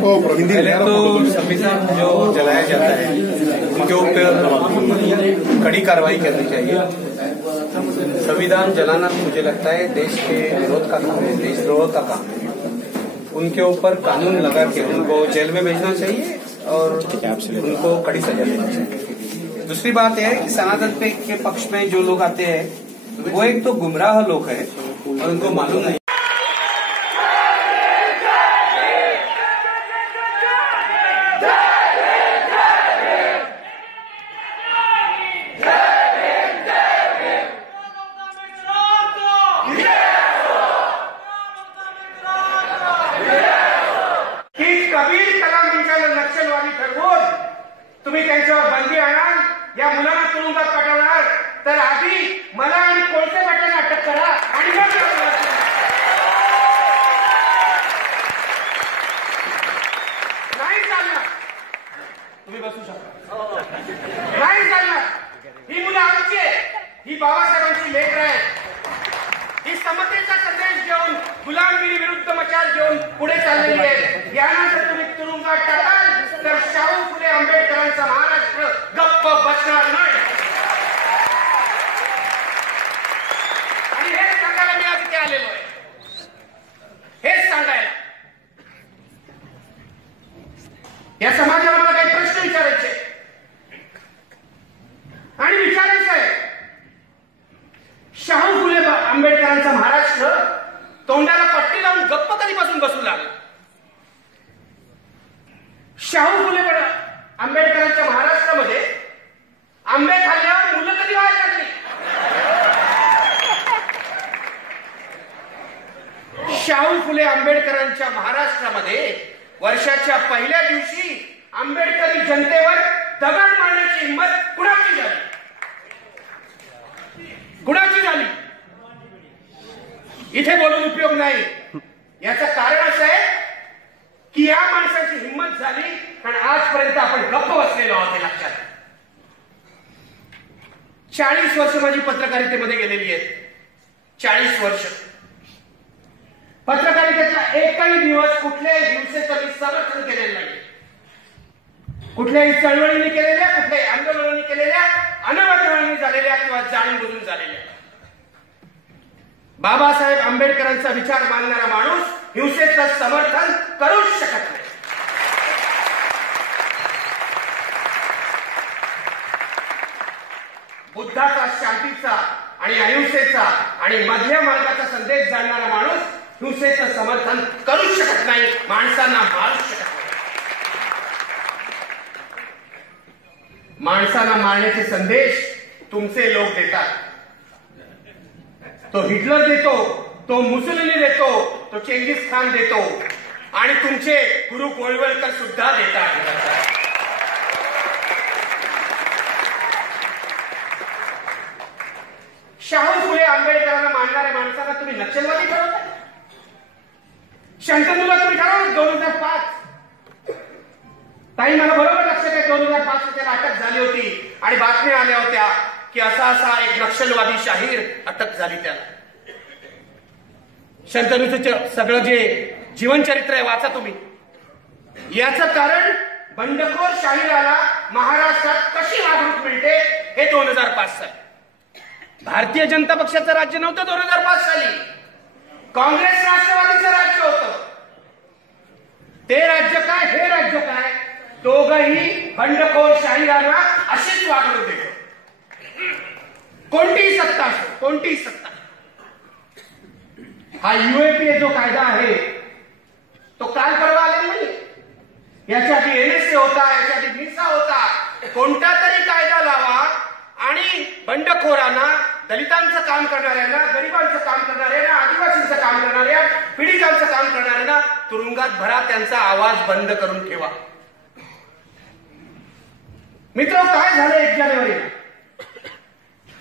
पहले तो संविधान जो जलाया जाता है उनके ऊपर कड़ी कार्रवाई करनी चाहिए। संविधान जलाना मुझे लगता है देश के विरोध का काम है, देशद्रोह का काम है। उनके ऊपर कानून लगा के उनको जेल में भेजना चाहिए और उनको कड़ी सजा देना चाहिए। दूसरी बात यह है कि सनातन के पक्ष में जो लोग आते हैं वो एक तो गुमराह लोग हैं और उनको मालूम नहीं। नक्षलवादी ठरवून तुम्ही त्यांच्यावर बंदी आणाल, या मुलांना तुरुंगात पाठवणार, तर आधी मला आणि कोळसे पाटलांना अटक करा आणि मग नाही चालणार। तुम्ही बसू शकता, नाही चालणार। ही मुलं आमची आहे, ही बाबासाहेबांची लेकरं आहे। ही समतेचा संदेश घेऊन गुलामगिरी विरुद्ध मशाल घेऊन पुढे चाललेली आहे। यांना जर तुम्ही तुरुंगात टाकाल तर शाहू फुले आंबेडकरांचा महाराष्ट्र गप्प बसणार नाही। आणि हेच सांगायला मी आज इथे आलेलो आहे, हेच सांगायला। या समाजाला मला काही प्रश्न विचारायचे आणि विचारायचं आहे, शाहू फुले आंबेडकरांचा महाराष्ट्र तोंडाला पट्टी लावून गप्प कधीपासून बसू लागला? शाहू फुले आंबेडकरांच्या महाराष्ट्रामध्ये आंबे खाल्ल्यावर मुलं कधी व्हायला लागली? शाहू फुले आंबेडकरांच्या महाराष्ट्रामध्ये वर्षाच्या पहिल्या दिवशी आंबेडकरी जनतेवर दगड मारण्याची हिंमत कुणाची झाली? कुणाची झाली? इथे बोलून उपयोग नाही। याचं कारण असं आहे की या माणसाची हिंमत झाली आणि आजपर्यंत आपण गप्प बसलेलो आहोत हे लक्षात। 40 वर्ष माझी पत्रकारितेमध्ये गेलेली आहेत, 40 वर्ष पत्रकारितेचा एकही दिवस कुठल्याही हिंसेचं मी समर्थन केलेलं नाही। कुठल्याही चळवळींनी केलेल्या, कुठल्याही आंदोलनांनी केलेल्या, अनवधनांनी झालेल्या किंवा जाणून बुजून झालेल्या। बाबासाहेब आंबेडकरांचा विचार मानणारा माणूस हिंसेचं समर्थन करूच शकत नाही। बुद्धाचा, शांतीचा आणि अहिंसेचा आणि मध्य मार्गाचा संदेश जाणणारा माणूस हिंसेचं समर्थन करूच शकत नाही, माणसांना मारू शकत नाही। माणसाला मारण्याचे संदेश तुमचे लोक देतात। तो हिटलर देतो, तो मुसोलिनी देतो, तो चेंगीज खान देतो आणि तुमचे गुरु गोळवलकर सुद्धा देतात। शाहू फुले आंबेडकरांना मानणाऱ्या माणसाला तुम्ही नक्षलवादी ठरवता? शंतनूला तुम्ही ठरवलं 2005 ताई, मला बरोबर लक्षात आहे 2005 त्याला अटक झाली होती आणि बातम्या आल्या होत्या की असा एक नक्षलवादी शाहीर अटक झाली त्याला। शंतनूचं सगळं जे जीवनचरित्र आहे वाचा तुम्ही। याचं कारण बंडखोर शाहिराला महाराष्ट्रात कशी वागणूक मिळते हे 2005 साली। भारतीय जनता पक्षाचं राज्य नव्हतं 2005 साली, काँग्रेस राष्ट्रवादीचं राज्य होतं। ते राज्य काय, हे राज्य काय, दोघंही बंडखोर शाहिरांना अशीच वागणूक देतो। कोणतीही सत्ता असो, कोणतीही सत्ता। हा यूएपीए जो कायदा आहे तो काल परवा आलेला नाही, याच्याआधी एनएसए होता, याच्याआधी मिसा होता। कोणता तरी कायदा लावा आणि बंडखोरांना, दलितांचं काम करणाऱ्यांना, गरिबांचं काम करणाऱ्यांना, आदिवासींचं काम करणाऱ्या, पीडितांचं काम करणाऱ्यांना तुरुंगात भरा, त्यांचा आवाज बंद करून ठेवा। मित्र, काय झालं 1 जानेवारीला?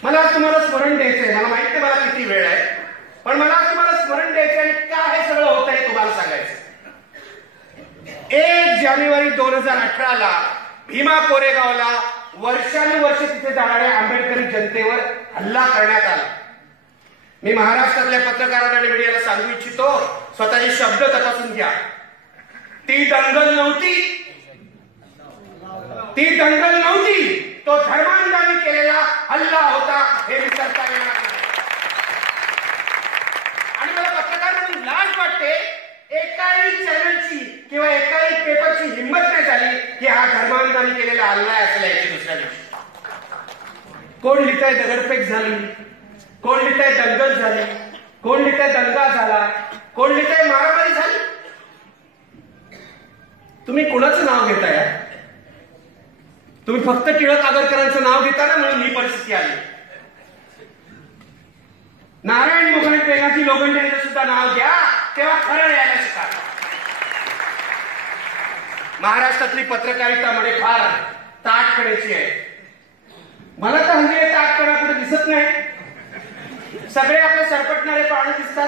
मला तुम्हाला स्मरण द्यायचंय, मला माहित नाही मला किती वेळ आहे, पण मला तुम्हाला स्मरण द्यायचं आणि का हे सगळं होत आहे तुम्हाला सांगायचं। 1 जानेवारी 2018ला भीमा कोरेगावला वर्षानुवर्ष तिथे जाणाऱ्या आंबेडकरी जनतेवर हल्ला करण्यात आला। मी महाराष्ट्रातल्या पत्रकारांना आणि मीडियाला सांगू इच्छितो, स्वतःचे शब्द तपासून घ्या। ती दंगल नव्हती, ती दंगल नव्हती, तो धर्मांधाने केलेला हल्ला होता, हे विसरता येणार नाही. आणि मला पत्रकार म्हणून लाज वाटते, एकाही चॅनलची किंवा एकाही पेपरची हिंमत नाही झाली की हा धर्मांधाने केलेला हल्ला आहे असं लिहायची दुसऱ्या दिवशी. कोण लिहितंय दगडफेक झाली, कोण लिहितंय दंगल झाली, कोण लिहितंय दंगा झाला, कोण लिहितंय मारामारी झाली. तुम्ही कुणाचं नाव घेताय? तुम्ही फक्त टिळक आगरकरांचं नाव घेता ना, म्हणून ही परिस्थिती आली. नारायण मोगरे, पेनाजी लोखंडे यांचं सुद्धा नाव घ्या, तेव्हा खरं यायला शिका. महाराष्ट्रातली पत्रकारिता मध्ये फार ताठपणाची आहे. मला तर हल्ली ताठपणा कुठे दिसत नाही. सगळे आपले सरपटणारे प्राणी दिसतात.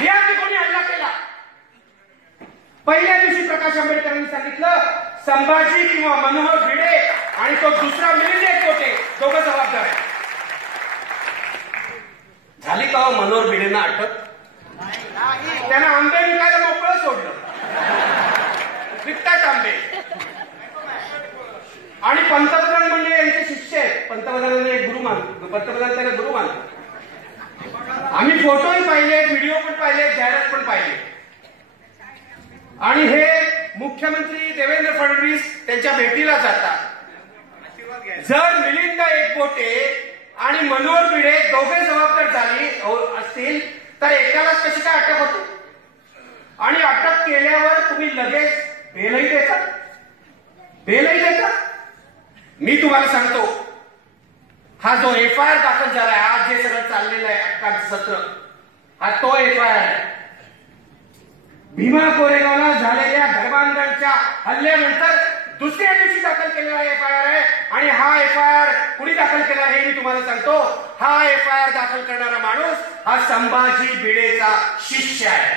लिहा की कोणी हल्ला केला. पहिल्या दिवशी प्रकाश आंबेडकरांनी सांगितलं संभाजी किंवा मनोहर भिडे आणि तो दुसरा मिलिंद एकबोटे दोघं जबाबदार आहेत. झाली का हो मनोहर भिडेंना अटक? त्यांना आंबे विकायला मोकळं सोडलं, विकतात आंबे. आणि पंतप्रधान म्हणजे यांचे शिष्य आहेत. पंतप्रधानांना एक गुरु मानतो, पंतप्रधान त्यांना गुरु मानतो. आम्ही फोटोही पाहिले, व्हिडिओ पण पाहिले, जाहिरात पण पाहिली. आणि हे मुख्यमंत्री देवेंद्र फडणवीस त्यांच्या भेटीला जातात. जर मिलिंद एकबोटे आणि मनोहर भिडे दोघे जबाबदार झाली असतील तर एकालाच कशी काय अटक होती? आणि अटक केल्यावर तुम्ही लगेच बेलही देता, बेलही देता. मी तुम्हाला सांगतो, हा जो एफआयआर दाखल झालाय, आज जे सगळं चाललेलं आहे अटकांचं सत्र, हा तो एफआयआर आहे. भीमा कोरेगावला झालेल्या धर्मांधांच्या हल्ल्यानंतर दुसऱ्या दिवशी दाखल केलेला एफआयआर आहे. आणि हा एफआयआर कुणी दाखल केला हे मी तुम्हाला सांगतो. हा एफआयआर दाखल करणारा माणूस हा संभाजी भिडेचा शिष्य आहे.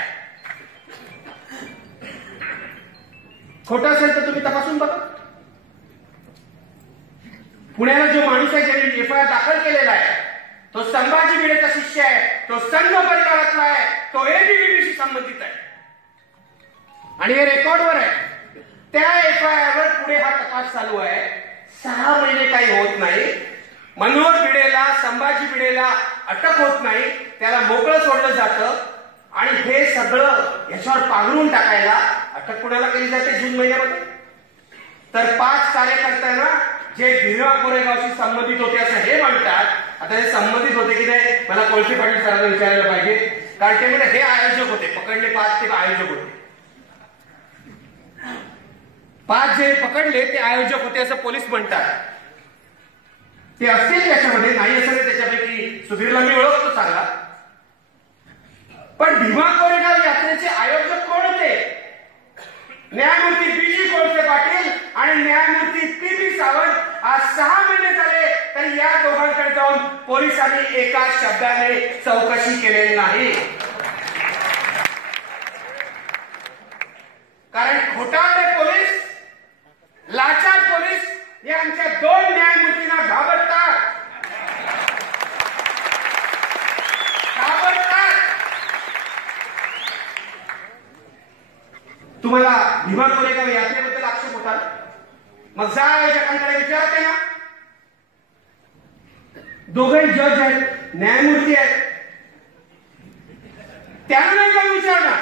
खोटा असेल तर तुम्ही तपासून बघा. पुण्याला जो माणूस आहे ज्याने एफआयआर दाखल केलेला आहे तो संभाजी भिडेचा शिष्य आहे, तो संघ परिवारातला आहे, तो एबीव्हीपीशी संबंधित आहे. आणि हे रेकॉर्डवर आहे. त्या एफआयआर वर पुढे हा तपास चालू आहे. 6 महिने काही होत नाही. मनोहर भिडेला, संभाजी भिडेला अटक होत नाही, त्याला मोकळं सोडलं जातं. आणि हे सगळं याच्यावर पांघरून टाकायला अटक कुणाला केली जाते जून महिन्यामध्ये? तर 5 कार्यकर्त्यांना जे भीमा कोरेगावशी संबंधित होते असं हे म्हणतात. आता हे संबंधित होते की नाही मला कोळसे पाटील सरांना विचारायला पाहिजे, कारण ते म्हणजे हे आयोजक होते, पकडले 5 ते आयोजक होते. 5 जे पकडले ते आयोजक होते असं पोलीस म्हणतात. ते असतील त्याच्यामध्ये, नाही असं त्याच्यापैकी सुधीरला मी ओळखतो चांगला. पण भीमा कोरेगाव यात्रेचे आयोजक कोण होते? न्यायमूर्ती बी.जी. कोळसे पाटील आणि न्यायमूर्ती पी.बी. सावंत. आज 6 महिने झाले तरी या दोघांकडे जाऊन पोलिसांनी एका शब्दाने चौकशी केलेली नाही. कारण खोटारडे पोलीस, लाचार पोलीस हे आमच्या 2 न्यायमूर्तींना घाबरतात. तुम्हाला भीमा कोरेगाव यात्रेबद्दल आक्षेप होता, मग जा आयोजकांकडे विचारते ना. दोघंही जज आहेत, न्यायमूर्ती आहेत, त्यांना नाही जाऊन विचारणार.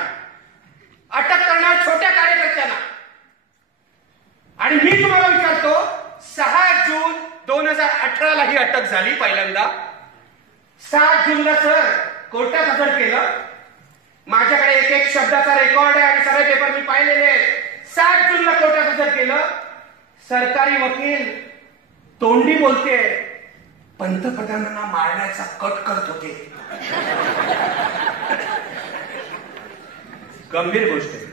अटक करणार छोट्या कार्यकर्त्यांना. आणि मी तुम्हाला विचारतो, 6 जून 2018 ही अटक झाली पहिल्यांदा. 7 जूनला सर कोर्टात हजर केलं. माझ्याकडे एक शब्दाचा रेकॉर्ड आहे आणि सगळे पेपर मी पाहिलेले आहेत. 7 जूनला कोर्टात हजर केलं. सरकारी वकील तोंडी बोलते, पंतप्रधानांना मारण्याचा कट करत होते. गंभीर गोष्ट आहे.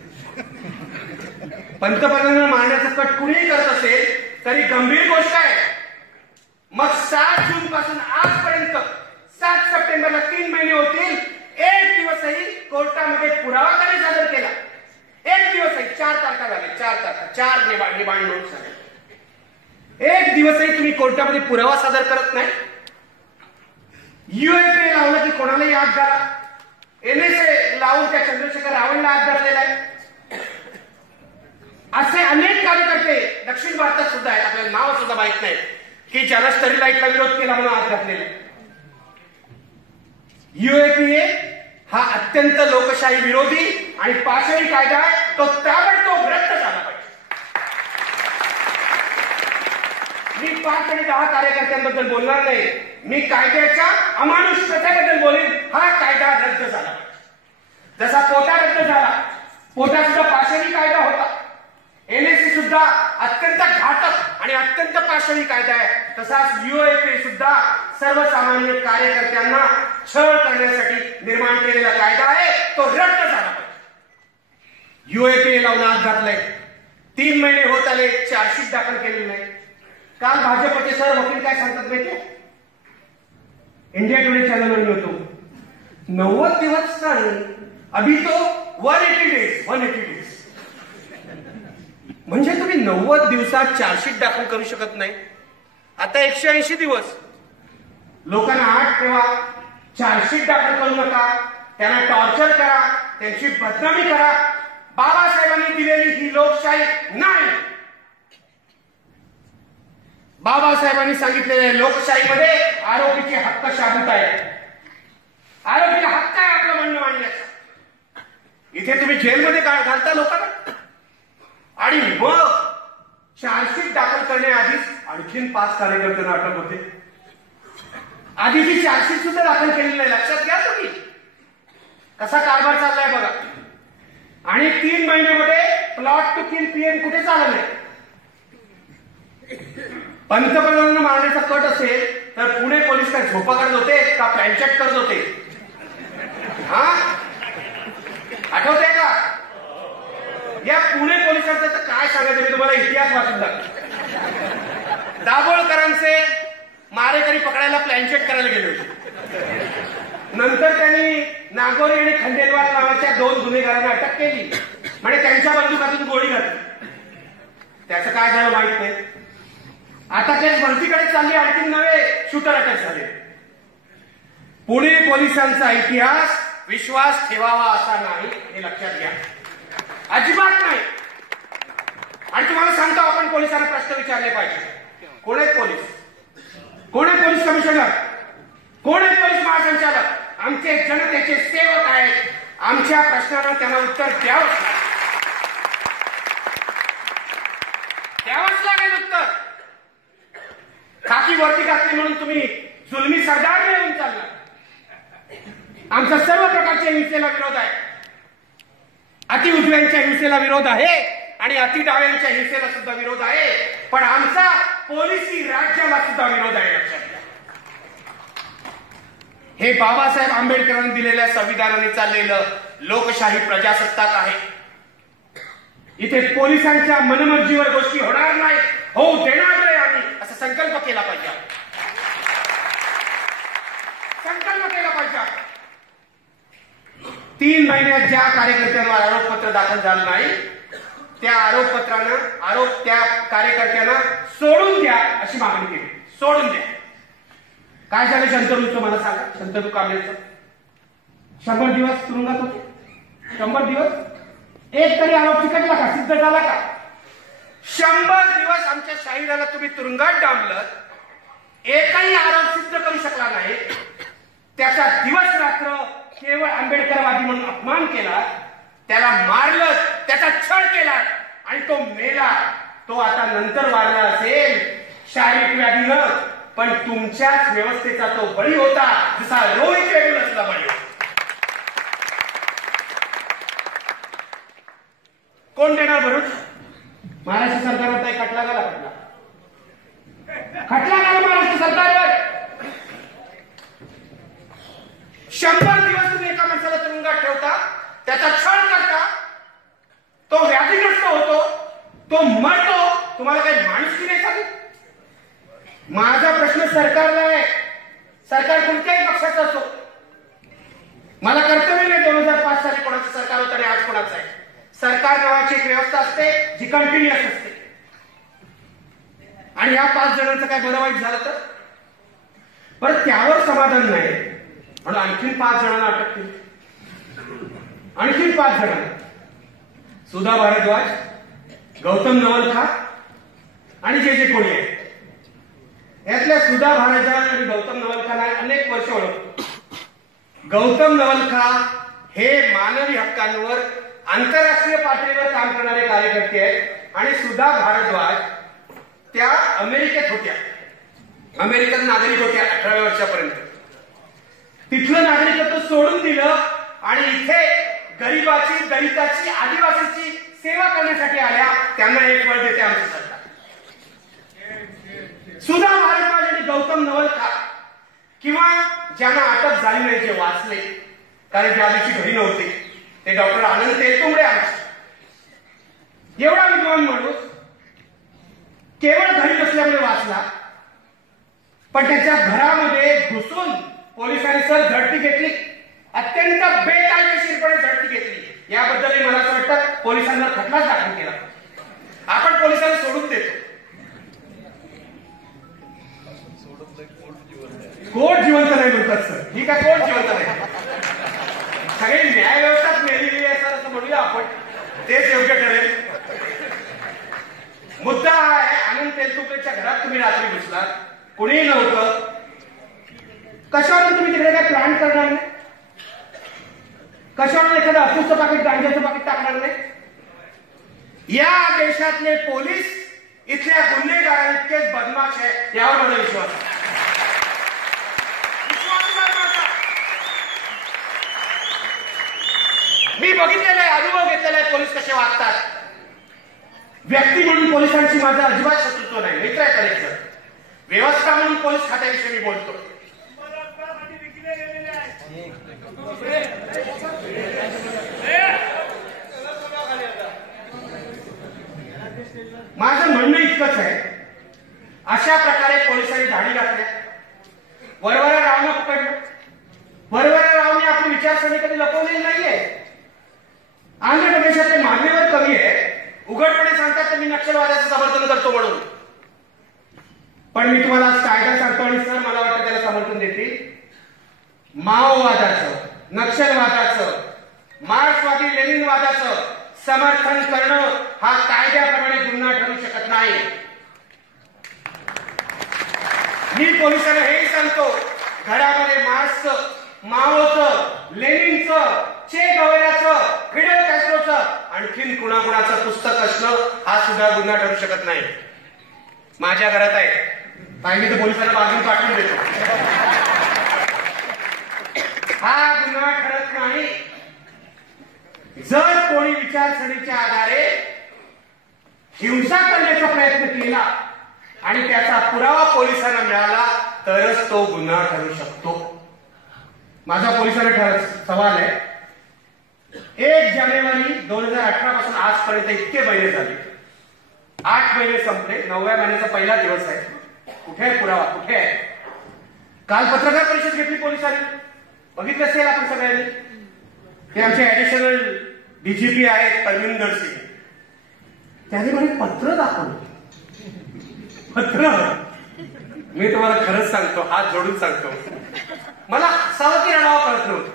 पंतप्रधानांना मारण्याचा कट कुणीही करत असेल तरी गंभीर गोष्ट आहे. मग 7 जून पासून आजपर्यंत 7 सप्टेंबरला 3 महिने होतील. एक दिवसही कोर्टामध्ये पुरावा कधी सादर केला? एक दिवसही. 4 तारखा झाले, 4 तारखा, 4 रिमांड नोटीस झाले. एक दिवसही तुम्ही कोर्टामध्ये पुरावा सादर करत नाही. युएपी लावलं की कोणालाही आग झाला. NSA लावून त्या चंद्रशेखर रावणला हात धरलेला आहे. असे अनेक कार्यकर्ते दक्षिण भारतात सुद्धा आहेत, आपल्याला नाव सुद्धा माहित नाही, की ज्याला स्टरीलाइटला विरोध केला म्हणून हात घातलेला. UAPA हा अत्यंत लोकशाही विरोधी आणि पाशवी कायदा आहे, तो ताबडतोब रद्द झाला पाहिजे. मी 5 आणि 10 कार्यकर्त्यांबद्दल बोलणार नाही, मी कायद्याच्या अमानुषतेबद्दल बोलेन. हा कायदा रद्द झाला. जसा कोटा रद्द झाला, कोटा सुद्धा पाशवी कायदा होता. NSA सुद्धा अत्यंत घातक आणि अत्यंत पाशवी कायदा आहे. तसाच UAPA सुद्धा सर्वसामान्य कार्यकर्त्यांना छळ करण्यासाठी निर्माण केलेला कायदा आहे, तो रद्द झाला पाहिजे. UAPA लावून हात घातलाय. 3 महिने होत आले, चार्जशीट दाखल केलेली नाही. काल भाजपचे सर वकील काय सांगतात माहितीये? इंडिया टुडे चॅनलवर होतो, 90 दिवस नाही, अभी तो 180 डेज. 180 डेज म्हणजे तुम्ही 90 दिवसात चार्जशीट दाखल करू शकत नाही. आता 180 दिवस. लोकांना आठ ठेवा, चार्जशीट दाखल करू नका, त्यांना टॉर्चर करा, त्यांची बदनामी करा. बाबासाहेबांनी दिलेली ही लोकशाही नाही. बाबासाहेबांनी सांगितलेल्या लोकशाहीमध्ये आरोपीचे हक्क शाबूत आहे. आरोपीला हक्क आहे आपलं म्हणणं मांडण्याचा. इथे तुम्ही जेलमध्ये घालता लोकांना आणि मग चार्जशीट दाखल करण्याआधीच आणखीन 5 कार्यकर्त्यांना अटक होते. आधीची चार्जशीट सुद्धा दाखल केलेली नाही. लक्षात घ्या तुम्ही कसा कारभार चाललाय बघा. आणि 3 महिन्यामध्ये प्लॉट टू किल PM कुठे चाललं नाही. पंतप्रधानांना मारण्याचा कट असेल तर पुणे पोलीस काय झोपा करत होते का प्लॅनचेट करत होते? हा, आठवतंय का? या पुणे पोलिसांचं तर काय सांगायचं, मी तुम्हाला इतिहास वाचून दाखवतो. दाभोळकरांचे मारेकरी पकडायला प्लॅनचेट करायला गेले होते. नंतर त्यांनी नागोरी आणि खंडेलवाल नावाच्या 2 गुन्हेगारांना अटक केली, म्हणजे त्यांच्या बंदुकातून गोळी घातली. त्याचं काय झालं माहित नाही. आता केस भरतीकडे चालली, आणखी नवे शूटर अटक झाले. पुणे पोलिसांचा इतिहास विश्वास ठेवावा असा नाही, हे लक्षात घ्या. अजिबात नाही. आणि तुम्हाला सांगतो, आपण पोलिसांना प्रश्न विचारले पाहिजे. कोण आहेत पोलीस? कोण आहेत पोलीस कमिशनर? कोण आहेत पोलीस महासंचालक? आमचे जनतेचे सेवक आहेत. आमच्या प्रश्नांना त्यांना उत्तर द्यावंच लागेल. उत्तर खाकी वरती घातली म्हणून तुम्ही जुलमी सरदार येऊन चालला. आमचा सर्व प्रकारच्या हिंसेला विरोध आहे. अति उजव्यांच्या हिंसेला विरोध आहे आणि अति डाव्यांच्या हिंसेला सुद्धा विरोध आहे. पण आमचा पोलिसी राज्याला सुद्धा विरोध आहे. लक्षात घ्या. हे बाबासाहेब आंबेडकरांनी दिलेल्या संविधानाने चाललेलं लोकशाही प्रजासत्ताक आहे. इथे पोलिसांच्या मनमर्जीवर गोष्टी होणार नाही, होऊ देणार नाही. आम्ही असा संकल्प केला पाहिजे. संकल्प केला पाहिजे. 3 महिन्यात ज्या कार्यकर्त्यांवर आरोपपत्र दाखल झालं नाही, त्या आरोपपत्रानं त्या कार्यकर्त्यांना सोडून द्या अशी मागणी केली. सोडून द्या. काय झालं शंतनूचं मला सांगा. शंतनू कांबळेचं 100 दिवस तुरुंगात होते. 100 दिवस एक तरी आरोप चिकटला का? सिद्ध झाला का? 100 दिवस आमच्या शाहिराला तुम्ही तुरुंगात डांबलं, एकही आरोप सिद्ध करू शकला नाही. त्याचा दिवस रात्र केवळ आंबेडकरवादी म्हणून अपमान केला, त्याला मारलं, त्याचा छळ केला आणि तो मेला. तो आता नंतर वारला असेल शारीरिक व्याधीनं, पण तुमच्याच व्यवस्थेचा तो बळी होता, जसा रोहित वेगुलसला बळी. कोण देणार भरून? महाराष्ट्र सरकारवर काय खटला झाला? खटला झाला महाराष्ट्र सरकारवर. 100 दिवस तुम्ही एका माणसाला तुरुंगात ठेवता, त्याचा छळ करता, तो व्याधीग्रस्त होतो, तो मरतो. तुम्हाला काही माणुसकी नाही का? माझा प्रश्न सरकारला आहे. सरकार कोणत्याही पक्षाचं असो, मला कर्तव्य नाही 2005 साली कोणाचं सरकार होतं आणि आज कोणाचं आहे. सरकार नावाची एक व्यवस्था असते जी कंटिन्युअस असते. आणि या 5 जणांचं काय बरं वाईट झालं तर परत त्यावर समाधान नाही म्हणून आणखीन 5 जणांना अटक केली. आणखी 5 जण, सुधा भारद्वाज, गौतम नवलखा आणि जे कोणी आहे. यातल्या सुधा भारद्वाज आणि गौतम नवलखाला अनेक वर्ष ओळखतो. गौतम नवलखा हे मानवी हक्कांवर आंतरराष्ट्रीय पातळीवर काम करणारे कार्यकर्ते आहेत आणि सुधा भारद्वाज त्या अमेरिकेत होत्या, अमेरिकन नागरिक होत्या 18व्या वर्षापर्यंत. तिथलं नागरिकत्व सोडून दिलं आणि इथे गरीबाची, दलिताची, आदिवासीची सेवा करण्यासाठी आल्या. त्यांना एक वेळ देते आमचं सरकार. सुधा भारद्वाज आणि गौतम नवलखा किंवा ज्यांना अटक झाली नाही, जे वाचले, कारण ज्या दिवशी घरी नव्हते, ते डॉक्टर आनंद तेलतुंबडे आमचे. एवढा विद्वान माणूस केवळ घरी बसल्यामुळे वाचला, पण त्याच्या घरामध्ये घुसून पोलिसांनी सर झडती घेतली, अत्यंत बेकायदेशीरपणे झडती घेतली. याबद्दलही मला असं वाटतं पोलिसांना खटलाच दाखल केला. आपण पोलिसांना सोडून देतो. कोर्ट जिवंत नाही म्हणतात सर. ठीक आहे, कोर्ट जिवंत नाही, सगळी न्याय व्यवस्थाच मेलेली आहे सर, असं म्हणूया आपण. तेच योग्य ठरेल. मुद्दा हा आहे, आनंद तेलतुंबडेच्या घरात तुम्ही रात्री घुसलात, कुणीही नव्हतं. कशावर तुम्ही तिकडे काय प्लॅन करणार नाही? कशावर एखादं अफूचं पाकिट, गांजाचं पाकिट टाकणार नाही? या देशातले पोलीस इथल्या गुन्हेगारांइतकेच बदमाश आहे, यावर माझा विश्वास आहे. मी बघितलेलं आहे, अनुभव घेतलेला आहे पोलीस कसे वागतात. व्यक्ती म्हणून पोलिसांची माझं अजिबात शत्रुत्व नाही, मित्र आहे करेक्टर. व्यवस्था म्हणून पोलीस खात्याविषयी मी बोलतो. माझं म्हणणं इतकंच आहे, अशा प्रकारे पोलिसांनी धाडी घातल्या. वरवरा रावनं पकडलं. वरवरा रावने आपली विचारसरणी कधी लपवलेली नाहीये. आंध्र प्रदेशातले मान्यवर कवी आहे, उघडपणे सांगतात मी नक्षलवादाचं समर्थन करतो म्हणून. पण मी तुम्हाला आज कायदा सांगतो आणि सर मला वाटतं त्याला समर्थन देतील. माओवादाचं, नक्षलवादाचं, मार्क्सवादी लेनिनवादाचं समर्थन करणं हा कायद्याप्रमाणे गुन्हा ठरू शकत नाही. मी पोलिसांना हेही सांगतो, घरामध्ये मार्क्सचं, माओचं, लेनिनचं, चे गवेराचं, फिडेल कॅस्ट्रोचं आणखीन कुणाकुणाचं पुस्तक असणं हा सुद्धा गुन्हा ठरू शकत नाही. माझ्या घरात आहे, पाहिजे तर पोलिसांना बाजून पाठवून देतो. हा गुन्हा ठरत नाही. जर कोणी विचारसरणीच्या आधारे हिंसा करण्याचा प्रयत्न केला आणि त्याचा पुरावा पोलिसांना मिळाला तरच तो गुन्हा ठरू शकतो. माझा पोलिसांना सवाल आहे, 1 जानेवारी 2018 पासून आजपर्यंत इतके महिने झाले, 8 महिने संपले, 9व्या महिन्याचा पहिला दिवस आहे. कुठे आहे पुरावा? कुठे आहे? काल पत्रकार परिषद घेतली पोलिसांनी, बघितलं असेल आपण सगळ्यांनी. ते आमचे ऍडिशनल डीजीपी आहेत परमिंदर सिंग, त्यांनी मला पत्र दाखवलं. पत्र, मी तुम्हाला खरंच सांगतो, हात जोडून सांगतो, मला हसावं की रडावं कळत नव्हतं.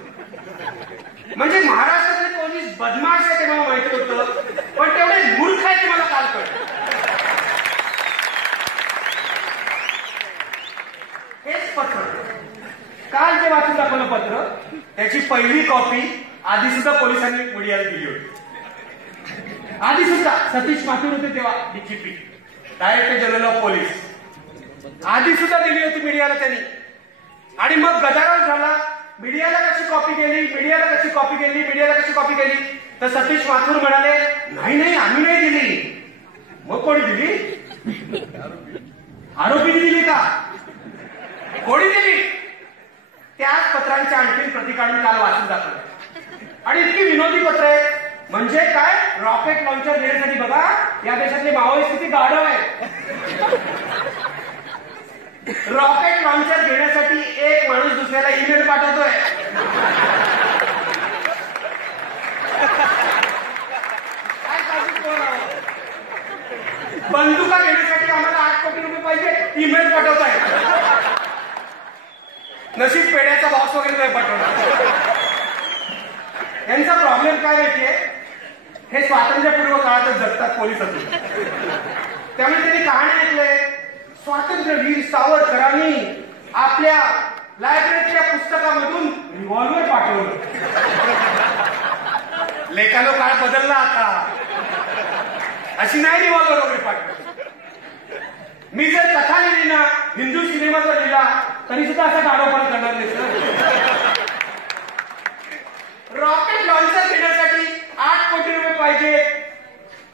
म्हणजे महाराष्ट्रातले पोलीस बदमाश आहे ते मला माहिती होतं, पण तेवढे मूर्ख आहे ते मला काल कळलं. हेच पत्र, काल जे वाचून दाखवलं पत्र, त्याची पहिली कॉपी आधी सुद्धा पोलिसांनी मीडियाला दिली होती. आधी सुद्धा सतीश माथुर होते तेव्हा DGP, director general of police, आधी सुद्धा दिली होती मीडियाला त्यांनी. आणि मग गदारोळ झाला, मीडियाला कशी कॉपी केली, मीडियाला कशी कॉपी केली, मीडियाला कशी कॉपी केली. तर सतीश माथुर म्हणाले नाही नाही आम्ही नाही दिली. मग कोणी दिली? आरोपीने दिली का? कोणी दिली? त्याच पत्रांच्या आणखीन प्रती काढून काल वाचून दाखवलं. आणि इतकी विनोदी पत्र आहे, म्हणजे काय, रॉकेट लॉन्चर देण्यासाठी बघा या देशातले माओवादी किती गाढव आहे. रॉकेट लॉन्चर घेण्यासाठी एक माणूस दुसऱ्याला ईमेल पाठवतोय. बंदुका घेण्यासाठी आम्हाला 8 कोटी रुपये पाहिजे, ईमेल पाठवताय. नशीब पेड्याचा बॉक्स वगैरे नाही पाठवणार. यांचा प्रॉब्लेम काय माहितीये, हे स्वातंत्र्यपूर्व काळातच जगतात पोलीस असून. त्यामुळे त्यांनी कहाणी ऐकलंय, स्वातंत्र्यवीर सावरकरांनी आपल्या लायब्ररीच्या पुस्तकामधून रिव्हॉल्वर पाठवलं. लेखालो काळ बदलला आता, अशी नाही रिव्हॉल्वर वगैरे पाठवली. मी जर कथा लिहिली ना, हिंदू सिनेमा जर लिहिला तरी सुद्धा असा गाडोपण करणार नाही. रॉकेट लॉन्चर घेण्यासाठी 8 कोटी रुपये पाहिजे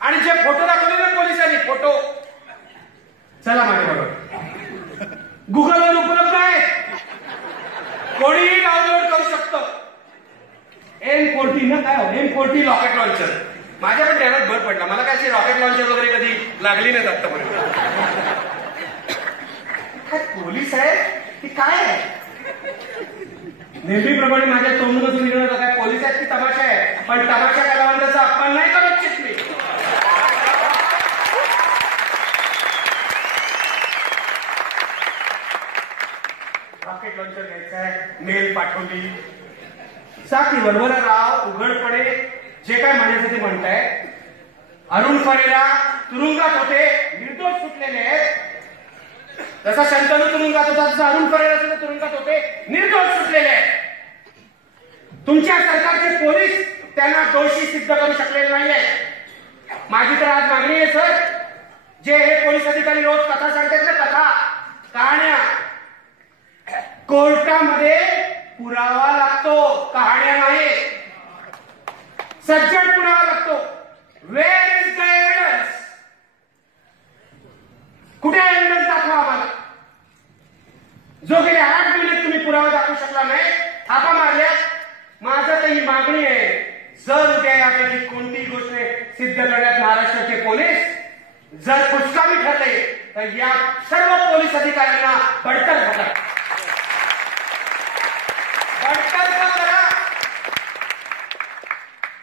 आणि जे फोटो दाखवले ना पोलिसांनी, फोटो चला माझ्याबरोबर, गुगलवर उपलब्ध आहेत, कोणीही डाउनलोड करू शकतं. M40 ना, काय M40 रॉकेट लॉन्चर. माझ्या पण ध्यानात भर पडला, मला काय रॉकेट लॉन्चर वगैरे कधी लागली नाही आतापर्यंत. काय पोलीस आहे की काय आहे? नेहमीप्रमाणे माझ्या तोंडून निघणार काय पोलीस आहेत की तमाशा आहे, पण तमाशा कलावंताचा अपमान नाही करत मी. रॉकेट लॉन्चर घ्यायचं आहे, मेल पाठवली. साकी वरवराराव उघडपणे जे काय म्हणायचं ते म्हणताय. अरुण फरेरा तुरुंगात होते, निर्दोष सुटलेले आहेत. जसा शंतनू तुरुंगात होता तसा अरुण फरेरा सुद्धा तुरुंगात होते, निर्दोष सुटलेले आहेत. तुमच्या सरकारचे पोलीस त्यांना दोषी सिद्ध करू शकलेले नाहीये. माझी तर आज मागणी आहे सर, जे हे पोलीस अधिकारी रोज कथा सांगतात ना, कथा कहाण्या, कोर्टामध्ये पुरावा लागतो, कहाण्या नाही. सज्जड पुरावा लागतो. Where is the evidence? कुठे एव्हिडन्स दाखवा आम्हाला. जो गेले 8 महिन्यात तुम्ही पुरावा दाखवू शकला नाही, थापा मारल्या. माझं तर ही मागणी आहे, जर उद्या यापैकी कोणतीही गोष्ट सिद्ध करण्यात महाराष्ट्राचे पोलीस जर कुचकामी ठरले तर या सर्व पोलीस अधिकाऱ्यांना बडतर्फ करा. करा.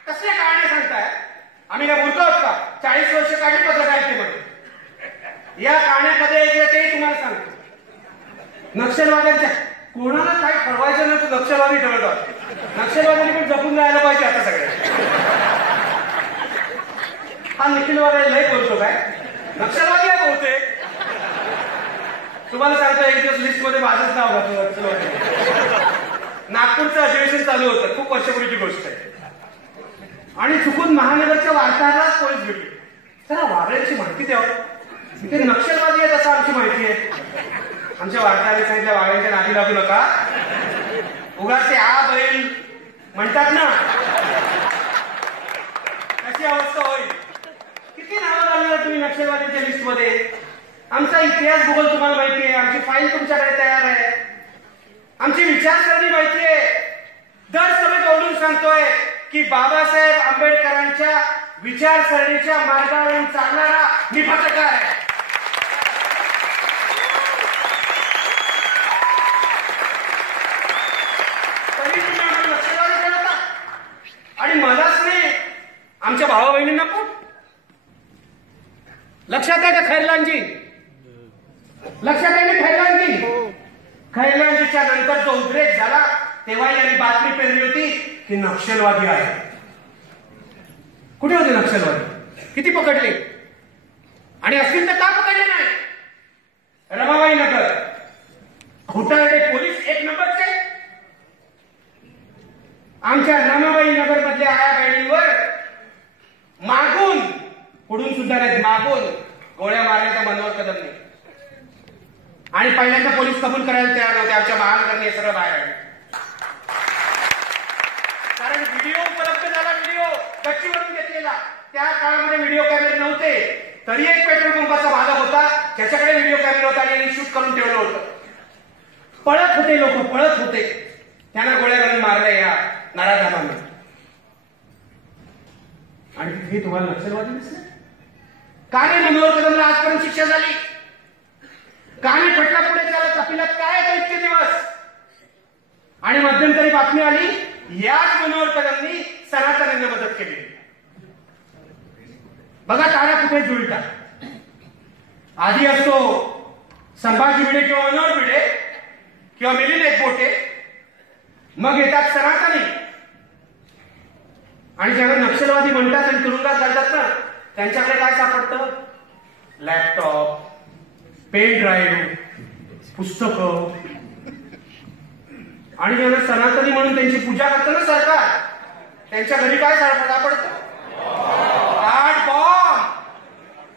कसल्या कहाण्या सांगताय? आम्ही काय बोलतो आहोत का? 40 वर्ष काढली पत्रकारितेमध्ये. या कहाण्या कधी ऐकल्या तेही तुम्हाला सांगतो. नक्षलवाद्यांच्या कोणाला काय ठरवायचं ना, तर नक्षलवादी ठरवतात. नक्षलवाद्यांनी पण जपून जायला पाहिजे आता सगळ्या. हा निखिलवादी लय बोलतो काय? नक्षलवादी आहे बहुतेक. तुम्हाला सांगतो, एक दिवस लिस्ट मध्ये माझंच नाव घातलं नक्षलवादी. नागपूरचं अधिवेशन चालू होतं, खूप वर्षापूर्वीची गोष्ट आहे. आणि चुकून महानगरच्या वार्ताहरालाच पोलीस भेटले. जरा वागळ्यांची माहिती द्यावं, ते नक्षलवादी आहेत असं आमची माहिती आहे. आमच्या वार्ताहराने सांगितलं, वागळ्यांच्या नादी लागू नका, उगाच ते आ बैल म्हणतात ना, कशी अवस्था होईल. किती नावं लागणार तुम्ही नक्षलवाद्यांच्या लिस्टमध्ये? आमचा इतिहास भूगोल तुम्हाला माहिती आहे, आमची फाईल तुमच्याकडे तयार आहे, आमची विचारसरणी माहिती आहे. दर सभेत ओढून सांगतोय की बाबासाहेब आंबेडकरांच्या विचारसरणीच्या मार्गावरून चालणारा मी पत्रकार आहे. तरी तुम्ही आम्हाला नक्षलवादी ठरवता. आणि मलाच नाही, आमच्या भावा बहिणींना पण. लक्षात आहे का खैरलांजी? लक्षात आहे ना खैरलांजी? खैरलांजीच्या नंतर जो उद्रेक झाला तेव्हा यांनी बातमी पेरली होती की नक्षलवादी आहे. कुठे होते नक्षलवादी? किती पकडले? आणि असतील तर का पकडले नाही? रमाबाई नगर खोटारडे पोलीस 1 नंबरचे. आमच्या रमाबाई नगर मधल्या आया बहिणीवर मागून, पुढून सुद्धा नाही, मागून गोळ्या मारण्याचा मनोहर कदमने. आणि पहिल्यांदा पोलीस कबूल करायला तयार नव्हते. आमच्या महानगरने हे सगळं बाहेर आलं. कारण व्हिडिओ उपलब्ध झाला, व्हिडिओ गच्चीवरून घेतलेला. त्या काळामध्ये व्हिडिओ कॅमेरे नव्हते, तरी एक पेट्रोल पंपाचा मालक होता ज्याच्याकडे व्हिडिओ कॅमेरा होता आणि शूट करून ठेवलं होतं. पळत होते लोक, पळत होते. त्यांना गोळ्या घालून मारल्या या नाराधामाने. आणि तिथे तुम्हाला नक्षलवादी दिसले का? नाही मनोहर कदमला आजपर्यंत शिक्षा झाली का? नाही खटला पुढे चालत अपिलात काय आहे इतके दिवस? आणि मध्यंतरी बातमी आली, याच मनोहर कदमनी सनातन यांना मदत केली. बघा तारा कुठे जुळतात. आधी असतो संभाजी भिडे किंवा मनोहर भिडे किंवा मिलिंद एकबोटे, मग येतात सनातनी. आणि ज्याला नक्षलवादी म्हणतात आणि तुरुंगात घालतात ना, त्यांच्याकडे काय सापडतं? लॅपटॉप, पेन ड्राईव्ह, पुस्तकं, आणि ज्यांना सनातनी म्हणून त्यांची पूजा करतं ना सरकार, त्यांच्या घरी काय सापडतं? 8 बॉम्ब,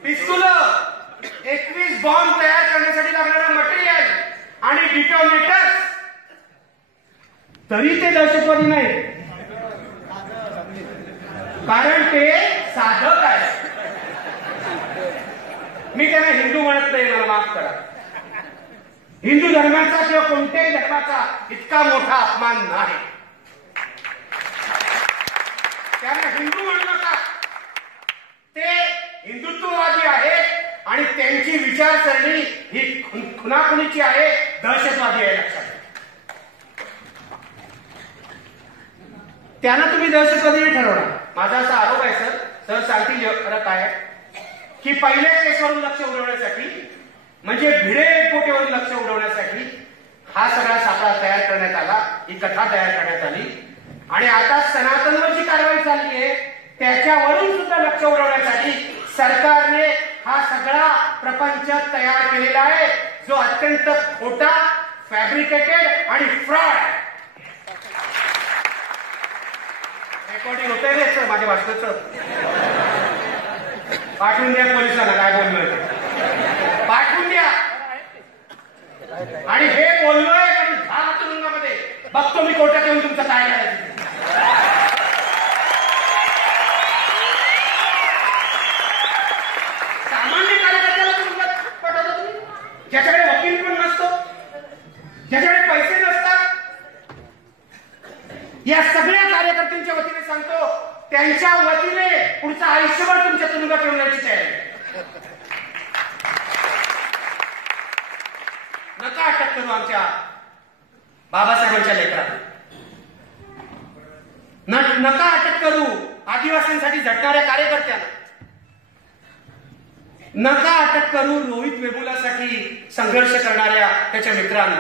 पिस्तूल, 21 बॉम्ब तयार करण्यासाठी लागणारं मटेरियल आणि डिटोनेटर्स. तरी ते दहशतवादी नाही, कारण ते साधक आहे. मी त्यांना हिंदू म्हणत नाही, मला माफ करा. हिंदू धर्माचा किंवा कोणत्याही धर्माचा इतका मोठा अपमान नाही. त्यांना हिंदू म्हणू नका. ते हिंदुत्ववादी आहेत आणि त्यांची विचारसरणी ही खुनाखुनीची आहे, दहशतवादी आहे. लक्षात त्यांना तुम्ही दहशतवादी ठरवणार. माझा असा आरोप आहे सर सांगतील खरं काय की पहिल्या केसवरून लक्ष उडवण्यासाठी, म्हणजे भिडे पोटेवरून लक्ष उडवण्यासाठी हा सगळा सापळा तयार करण्यात आला, ही कथा तयार करण्यात आली. आणि आता सनातनवर जी कारवाई झाली आहे त्याच्यावरून सुद्धा लक्ष उडवण्यासाठी सरकारने हा सगळा प्रपंच तयार केलेला आहे, जो अत्यंत खोटा, फॅब्रिकेटेड आणि फ्रॉड. रेकॉर्डिंग होतंय रे सर माझ्या भाषणाचं. पाठवून द्या पोलिसांना काय बोललोय, पाठवून द्या. आणि हे बोललोय तुरुंगामध्ये बघतो मी कोर्टात येऊन तुमचं काय करायचं. सामान्य कार्यकर्त्याला तुरुंगात पाठवतो तुम्ही, ज्याच्याकडे वकील पण नसतो, ज्याच्याकडे पैसे नसतात. या सगळ्या कार्यकर्त्यांच्या वतीने सांगतो, त्यांच्या वतीने पुढचं आयुष्यभर तुमच्या तुरुंगात ठेवण्याची तयारी. नका अटक करू आमच्या बाबासाहेबांच्या लेकरांना. नका अटक करू आदिवासींसाठी झटणाऱ्या कार्यकर्त्यांना. नका अटक करू रोहित वेमुलासाठी संघर्ष करणाऱ्या त्याच्या मित्रांना.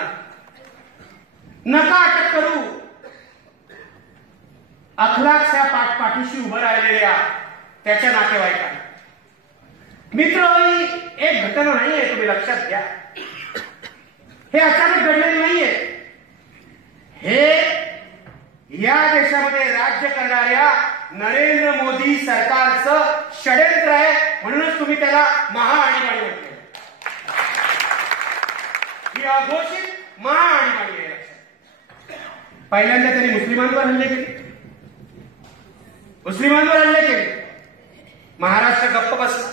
नका अटक करू अखलाकच्या पाठीशी उभं राहिलेल्या त्याच्या नातेवाईकांना. मित्र, ही एक घटना नाहीये, तुम्ही लक्षात घ्या. हे अचानक घडलेले नाहीये. हे या देशामध्ये राज्य करणाऱ्या नरेंद्र मोदी सरकारचं षडयंत्र आहे, म्हणूनच तुम्ही त्याला महाआणीबाणी म्हटले. ही अघोषित महाआणीबाणी आहे. पहिल्यांदा त्यांनी मुस्लिमांवर हल्ले केले, महाराष्ट्र गप्प बसला.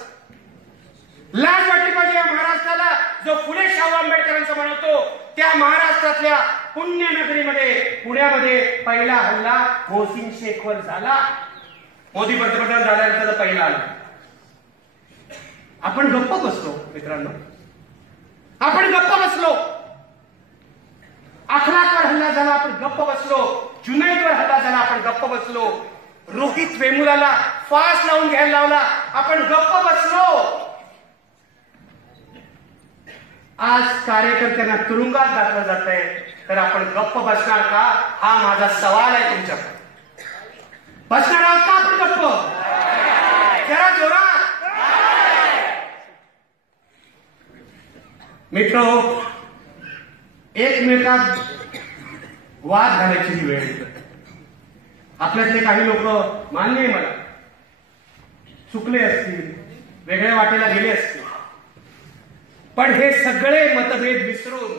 लाज वाटली पाहिजे या महाराष्ट्राला, जो फुले शाहू आंबेडकरांचा म्हणतो त्या महाराष्ट्रातल्या पुण्यनगरीमध्ये, पुण्यामध्ये पहिला हल्ला मोहसिन शेखवर झाला. मोदी पंतप्रधान झाल्यानंतर पहिला हल्ला. आपण गप्प बसलो मित्रांनो, आपण गप्प बसलो. अखलाकवर हल्ला झाला, आपण गप्प बसलो. जुनैदवर हल्ला झाला, आपण गप्प बसलो. रोहित वेमुलाला फास लावून घ्यायला लावला, आपण गप्प बसलो. आज कार्यकर्त्यांना तुरुंगात घातलं जात आहे, तर आपण गप्प bसणार का, हा माझा सवाल आहे तुमच्याकडे. बसणार आहात का आपण गप्प? जरा जोरात. मित्र, एकमेकात वाद घालायची ही वेळ. आपल्यातले काही लोक, मान्य आहे मला, चुकले असतील, वेगळ्या वाटेला गेले असतील, पण हे सगळे मतभेद विसरून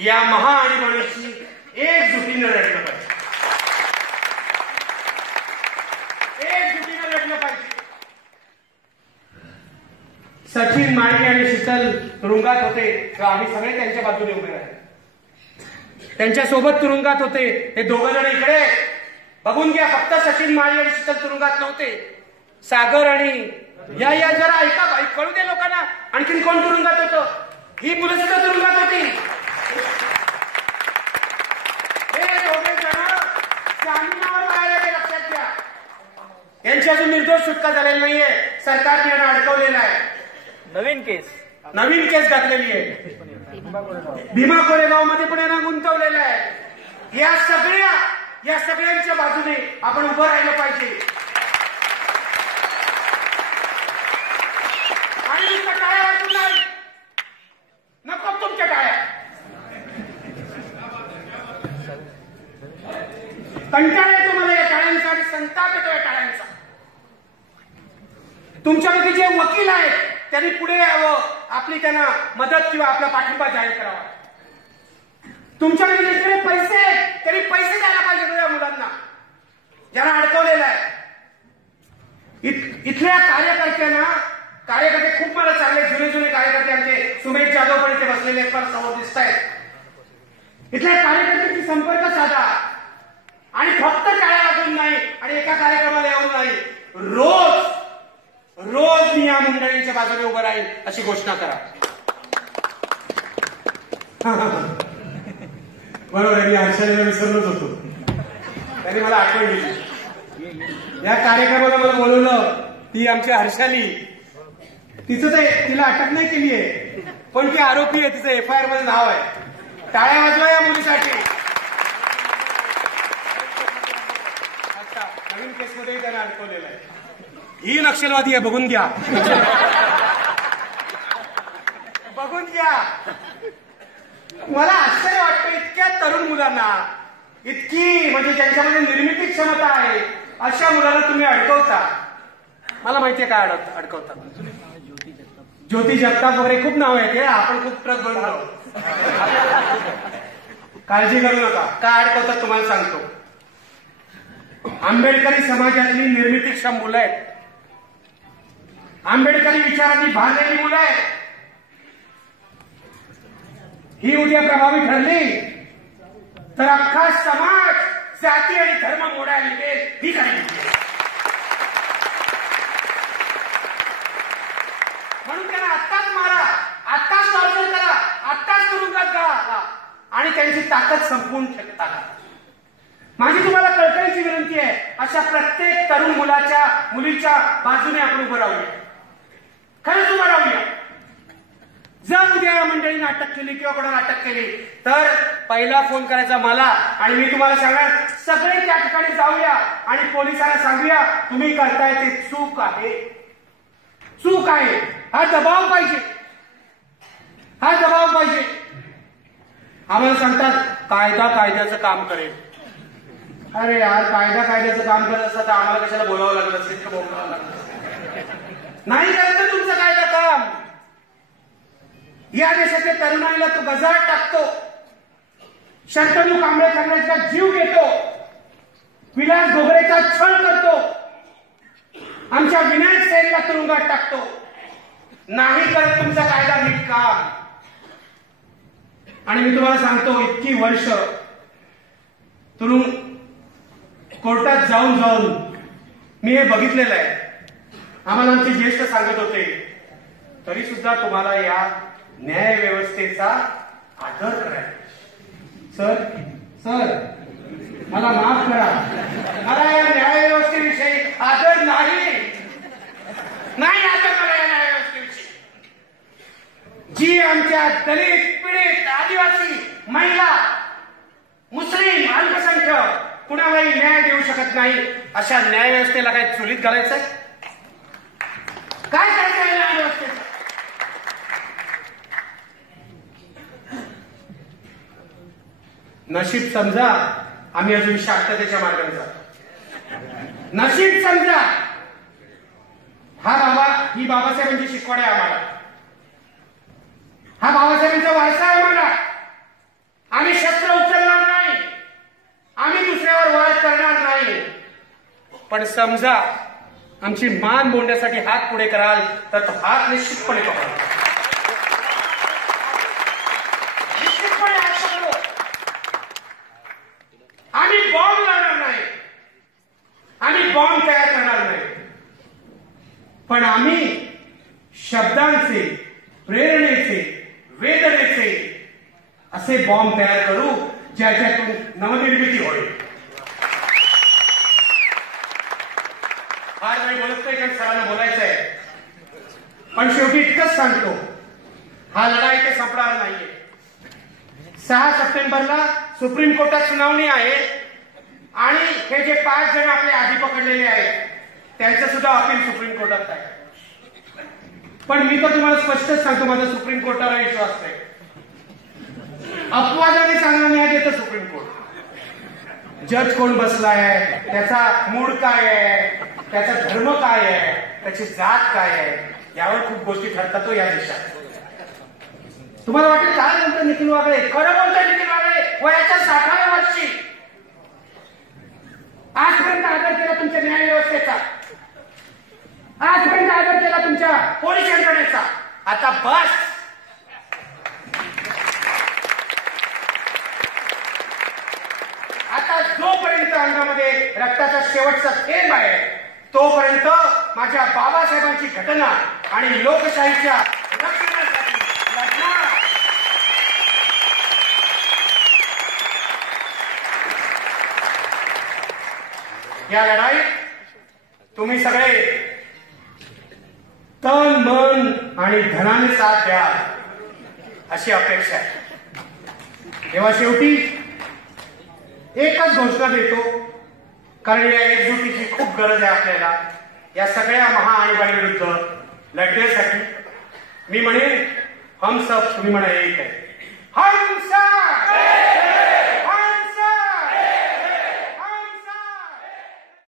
या महाआणीबाणीची एकजुटीनं लढलं पाहिजे. एकजुटीनं लढलं पाहिजे. सचिन माळी आणि शीतल तुरुंगात होते तेव्हा आम्ही सगळे त्यांच्या बाजूने उभे राहिले. त्यांच्या सोबत तुरुंगात होते. हे दोघं जण इकडे बघून घ्या. फक्त सचिन माळी आणि शीतल तुरुंगात नव्हते, सागर आणि या जरा ऐका, कळू दे लोकांना. आणखीन कोण तुरुंगात होतं? ही मुलं सुद्धा तुरुंगात होती. हे दोघे जण जामिनावर बाहेर आले, लक्षात घ्या. यांची अजून निर्दोष सुटका झालेली नाहीये. सरकारने यांना अडकवलेला आहे. नवीन केस घातलेली आहे. भीमा कोरेगाव मध्ये पण यांना गुंतवलेलं आहे. या सगळ्या या सगळ्यांच्या बाजूने आपण उभं राहिलं पाहिजे. आणि नुसतं टाळ्या वाजून नाही, नको तुमच्या टाळ्या. कंटाळा येतो मला या टाळ्यांचा आणि संताप येतो या टाळ्यांचा. तुमच्यापैकी जे वकील आहेत त्यांनी पुढे यावं, आपली त्यांना मदत किंवा आपला पाठिंबा जाहीर करावा. तुमच्याकडे ज्यांच्याकडे पैसे आहेत त्यांनी पैसे द्यायला पाहिजे या मुलांना ज्यांना अडकवलेलं आहे. इथल्या कार्यकर्ते खूप मला चांगले जुने कार्यकर्ते आमचे सुमेश जाधव पण इथे बसलेले आहेत, मला समोर दिसत आहेत. इथल्या कार्यकर्त्यांशी संपर्क साधा आणि फक्त टाळ्या वाजून नाही आणि एका कार्यक्रमाला येऊन नाही, रोज मी या मंडळींच्या बाजूने उभं राहील अशी घोषणा करा. बरोबर आहे, मी हर्षालीला विसरलोच होतो, त्यांनी मला आठवण दिली. या कार्यक्रमाला मला बोलवलं, ती आमची हर्षाली, तिला अटक नाही केली आहे पण ती आरोपी आहे, तिचं FIR मध्ये नाव आहे. टाळ्या वाजवा या मुलीसाठी. आता नवीन केसमध्येही त्यांना अडकवलेलं आहे. ही नक्षलवादी आहे, बघून घ्या. बघून घ्या. मला आश्चर्य वाटतं इतक्या तरुण मुलांना, इतकी म्हणजे ज्यांच्यामध्ये निर्मिती क्षमता आहे अशा मुलांना तुम्ही अडकवता. मला माहितीये काय अडकवता. ज्योती जगताप वगैरे खूप नाव आहे, आपण खूप ट्रक बनवतो. काळजी करू नका. काय अडकवतात तुम्हाला सांगतो. आंबेडकरी समाजातली निर्मितीक्षम मुलं आहेत, आंबेडकरी विचारांनी भारलेली मुलं आहेत. ही उद्या प्रभावी ठरली तर अख्खा समाज जाती आणि धर्म मोडायला निघेल. ही काही म्हणून त्यांना आत्ताच मारा, आत्ताच टॉर्चर करा, आत्ताच तुरुंगात घाला आणि त्यांची ताकद संपवून टाका. माझी तुम्हाला कळकळीची विनंती आहे, अशा प्रत्येक तरुण मुलीच्या बाजूने आपण उभं राहूया. खरंच उभं राहूया. जर उद्या या मंडळीने अटक केली किंवा कोणाला अटक केली तर पहिला फोन करायचा मला आणि मी तुम्हाला सांगणार, सगळे त्या ठिकाणी जाऊया आणि पोलिसांना सांगूया तुम्ही करताय ते चूक आहे, चूक आहे. हा दबाव पाहिजे, हा दबाव पाहिजे. आम्हाला सांगतात कायद्याचं काम करेल. अरे यार, कायद्याचं काम करत असतं तर आम्हाला कशाला बोलावं लागलं असेल, बोलावं लागलं नाही करत तुमचं कायदा काम. या देशाच्या तरुणाईला तो गजाळ टाकतो, शंतनू कांबळे करण्याचा जीव घेतो, विलास घोगरेचा छळ करतो, आमच्या विनायक सेनला तुरुंगात टाकतो. नाही करत तुमचा कायदा नीट काम. आणि मी तुम्हाला सांगतो, इतकी वर्ष तुरुंग कोर्टात जाऊन मी हे बघितलेलं आहे. आम्हाला आमचे ज्येष्ठ सांगत होते, तरी सुद्धा तुम्हाला या न्याय व्यवस्थेचा आदर करायचा. सर मला माफ करा, मला या न्याय व्यवस्थेविषयी आदर नाही आदर मला या न्याय व्यवस्थेविषयी. जी आमच्या दलित, पीडित, आदिवासी, महिला, मुस्लिम, अल्पसंख्याक कुणालाही न्याय देऊ शकत नाही अशा न्याय व्यवस्थेला काय चुलीत घालायचंय? काय करायचं न्याय व्यवस्थेचं? नशीब समजा आम्ही अजून शांततेच्या मार्गाने जातो. नशीब समजा. ही बाबासाहेबांची शिकवण आहे आम्हाला, हा बाबासाहेबांचा वारसा आहे आम्हाला. आम्ही शस्त्र उचलणार नाही, आम्ही दुसऱ्यावर वार करणार नाही. पण समजा आमची मान मोडण्यासाठी हात पुढे कराल तर तो हात निश्चितपणे पकडा, निश्चितपणे हात पकडू. आम्ही बॉम्ब लावणार नाही, आम्ही बॉम्ब तयार करणार नाही, पण आम्ही शब्दांचे, प्रेरणेचे, वेदनेचे असे बॉम्ब तयार करू ज्याच्यातून नवनिर्मिती होईल. फार नाही बोलत नाही, कारण सरांना बोलायचं आहे, पण शेवटी इतकंच सांगतो, हा लढाई इथे संपणार नाहीये. 6 सप्टेंबरला सुप्रीम कोर्टात सुनावणी आहे. आणि हे जे 5 जण आपले आधी पकडलेले आहेत त्यांचं सुद्धा अपील सुप्रीम कोर्टात आहे. पण मी तर तुम्हाला स्पष्टच सांगतो, माझा सुप्रीम कोर्टाला विश्वास नाही. अपवादाने सांगण्यात येतं सुप्रीम कोर्ट. जज कोण बसलाय, त्याचा मूड काय आहे, त्याचा धर्म काय आहे, त्याची जात काय आहे, यावर खूप गोष्टी ठरतात या देशात. तुम्हाला वाटेल काय म्हणतो निखिल वागळे, खरं बोलतोय निखिल वागळे. वयाच्या 60व्या वर्षी आजपर्यंत आदर केला तुमच्या न्याय व्यवस्थेचा, आजपर्यंत आदर केला तुमच्या पोलीस यंत्रणेचा. आता बस. आता जोपर्यंत अंगामध्ये रक्ताचा शेवटचा थेंब आहे तोपर्यंत माझ्या बाबासाहेबांची घटना आणि लोकशाहीच्या रक्षणासाठी लढणार. या लढाईत तुम्ही सगळे तन मन आणि धनाने साथ द्या अशी अपेक्षा आहे. तेव्हा शेवटी एकच घोषणा देतो, कारण या एकजुटीची खूप गरज आहे आपल्याला या सगळ्या महाआणीबाणीविरुद्ध लढण्यासाठी. मी म्हणेन हम सब, तुम्ही म्हणा एक आहे. हम सब